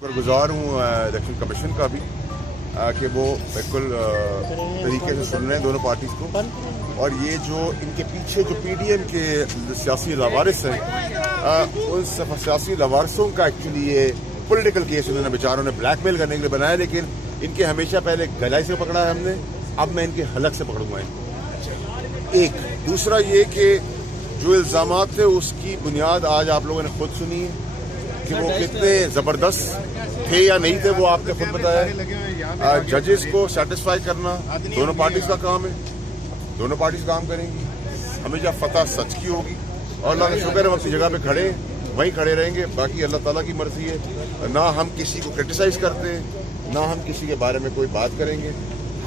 शुक्रगुजार हूँ election commission का भी कि वो बिल्कुल तरीके से सुन रहे हैं दोनों पार्टीज को। और ये जो इनके पीछे जो पीडीएम के सियासी लवारिस हैं उन सियासी लवारिसों का एक्चुअली ये पॉलिटिकल केस उन्होंने बेचारों ने ब्लैकमेल करने के लिए बनाया, लेकिन इनके हमेशा पहले गलाई से पकड़ा है हमने, अब मैं इनके हलक से पकड़ूंगा इनको। एक दूसरा ये कि जो इल्जामात थे उसकी बुनियाद आज आप लोगों ने खुद सुनी है कि वो कितने जबरदस्त थे या नहीं थे, वो आपने खुद बताया। जजेस को सेटिस्फाई करना दोनों पार्टीज का काम है, दोनों पार्टीज काम करेंगी, हमेशा फतह सच की होगी और अल्लाह का शुक्र है हम अपनी जगह पे खड़े वहीं खड़े रहेंगे। बाकी अल्लाह ताला की मर्जी है, ना हम किसी को क्रिटिसाइज करते हैं ना हम किसी के बारे में कोई बात करेंगे।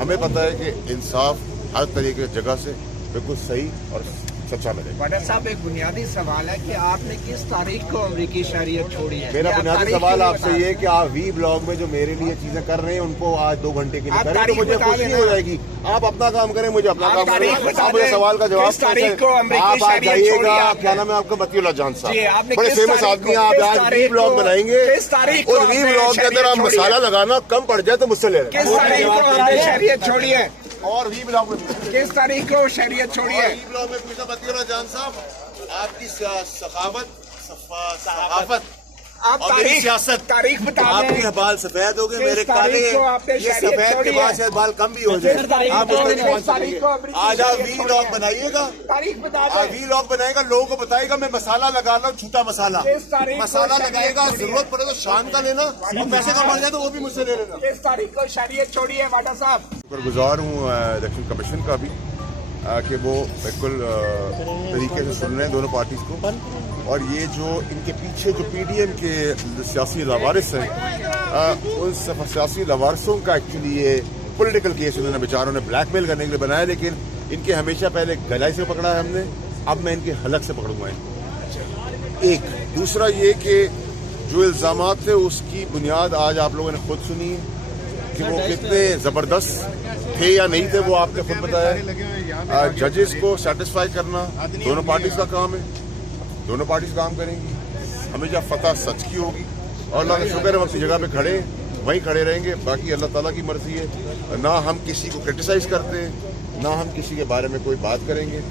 हमें पता है कि इंसाफ हर तरीके की जगह से बिल्कुल सही और सच्चा मिलेगा। वाडा साहब, एक बुनियादी सवाल है कि आपने किस तारीख को अमरीकी शहरियत छोड़ी है? मेरा बुनियादी सवाल आपसे ये है कि आप वी ब्लॉग में जो मेरे लिए चीजें कर रहे हैं उनको आज 2 घंटे के लिए करें तो मुझे खुशी हो जाएगी। आप अपना काम करें, मुझे अपना काम करें। आप मुझे सवाल का जवाब आप आज जाइएगा, क्या नाम है आपका, मतीउल्लाह जान साहब, बड़े फेमस आदमी। आप आज वी ब्लॉग बनाएंगे और वी ब्लॉग के अंदर आप मसाला लगाना कम पड़ जाए तो मुझसे ले लें। शहरियत छोड़ी है और वी ब्लॉग में किस तारीख को शहरियत छोड़ी है? वी ब्लॉग में पूछा मतीउल्लाह जान साहब, आपकी सखावत आप तारीख बता दें। आपके बाल सफेद हो गए, मेरे काले हैं। ये सफेद के बाद शायद बाल कम भी हो जाए। आप आज आप वी ब्लॉग बनाइएगा, तारीख बता आप वी ब्लॉग बनाएगा, लोगों को बताएगा मैं मसाला लगा रहा हूँ, छूटा मसाला मसाला लगाएगा। जरूरत पड़े तो शान का लेना और पैसे का मर जाए तो वो भी मुझसे ले लेना। किस तारीख को शहरियत छोड़ी है वाडा साहब? शुक्रगुजार हूँ इलेक्शन कमीशन का भी कि वो बिल्कुल तरीके से सुन रहे हैं दोनों पार्टीज को। और ये जो इनके पीछे जो पीडीएम के सियासी लवारिस हैं उन सियासी लवारिसों का एक्चुअली ये पॉलिटिकल केस उन्होंने बेचारों ने ब्लैकमेल करने के लिए बनाया, लेकिन इनके हमेशा पहले गलाई से पकड़ा है हमने, अब मैं इनके हलक से पकड़ूंगा इनको। एक दूसरा ये कि जो इल्जामात थे उसकी बुनियाद आज आप लोगों ने खुद सुनी है कि वो कितने जबरदस्त थे या नहीं थे, वो आपने खुद बताया। जजेस को सेटिस्फाई करना दोनों पार्टीज का काम है, दोनों पार्टीज काम करेंगी, हमेशा फतह सच की होगी और अल्लाह का शुक्र है हम अपनी जगह पे खड़े वहीं खड़े रहेंगे। बाकी अल्लाह ताला की मर्जी है, ना हम किसी को क्रिटिसाइज करते हैं ना हम किसी के बारे में कोई बात करेंगे।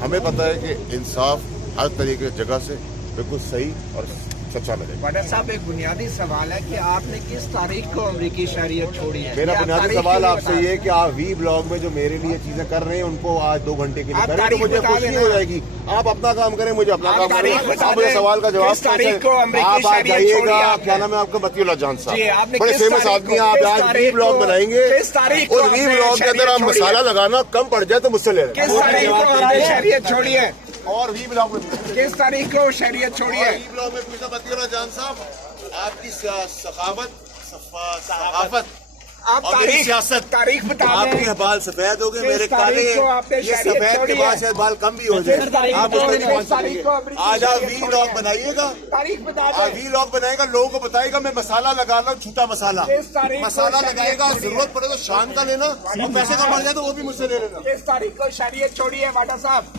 हमें पता है कि इंसाफ हर तरीके की जगह से बिल्कुल सही और सच्चा मिलेगा। वाडा साहब, एक बुनियादी सवाल है कि आपने किस तारीख को अमरीकी शहरियत छोड़ी है? मेरा बुनियादी सवाल आपसे ये है कि आप वी ब्लॉग में जो मेरे लिए चीजें कर रहे हैं उनको आज 2 घंटे के लिए करें तो मुझे खुशी हो जाएगी। आप अपना काम करें, मुझे अपना काम करें। आप मुझे सवाल का जवाब आप आज जाइएगा, क्या नाम है आपका, मतीउल्लाह जान साहब, बड़े फेमस आदमी। आप आज वी ब्लॉग बनाएंगे और वी ब्लॉग के अंदर आप मसाला लगाना कम पड़ जाए तो मुझसे ले लें। किस तारीख को शहरियत छोड़ी है? और वी ब्लॉग में किस तारीख को शहरियत छोड़ी है? वी ब्लॉग में पूछा मतीउल्लाह जान साहब, आपकी सखावत आप तारीख बता दें। आपके बाल सफेद हो गए, मेरे काले हैं। ये सफेद के बाद शायद बाल कम भी हो जाए। आप आज आप वी ब्लॉग बनाइएगा, तारीख बता आप वी ब्लॉग बनाएगा, लोगों को बताएगा मैं मसाला लगा रहा हूँ, छूटा मसाला मसाला लगाएगा। जरूरत पड़े तो शान का लेना और पैसे का मर जाए तो वो भी मुझसे ले लेना। किस तारीख को शहरियत छोड़ी है वाडा साहब?